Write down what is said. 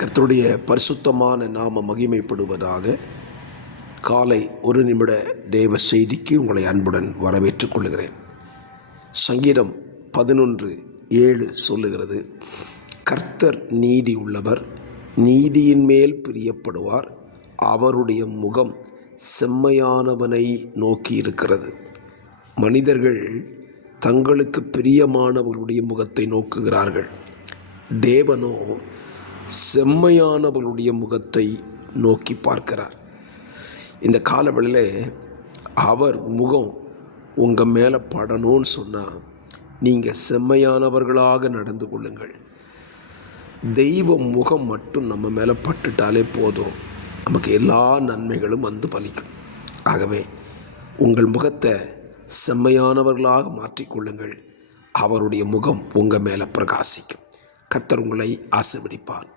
கர்த்தருடைய பரிசுத்தமான நாம மகிமைப்படுவதாக. காலை ஒரு நிமிட தேவ செய்திக்கு உங்களை அன்புடன் வரவேற்றுக் கொள்கிறேன். சங்கீதம் 11:7 சொல்லுகிறது, கர்த்தர் நீதி உள்ளவர், நீதியின் மேல் பிரியப்படுவார், அவருடைய முகம் செம்மையானவனை நோக்கி இருக்கிறது. மனிதர்கள் தங்களுக்கு பிரியமானவர்களுடைய முகத்தை நோக்குகிறார்கள். தேவனோ செம்மையானவர்களுடைய முகத்தை நோக்கி பார்க்கிறார். இந்த காலவெளியில் அவர் முகம் உங்கள் மேலே படணும்னு சொன்னால் நீங்கள் செம்மையானவர்களாக நடந்து கொள்ளுங்கள். தெய்வ முகம் மட்டும் நம்ம மேலே பட்டுட்டாலே போதும், நமக்கு எல்லா நன்மைகளும் வந்து பலிக்கும். ஆகவே உங்கள் முகத்தை செம்மையானவர்களாக மாற்றிக்கொள்ளுங்கள். அவருடைய முகம் உங்கள் மேலே பிரகாசிக்கும். கர்த்தர் உங்களை ஆசீர்வதிப்பார்.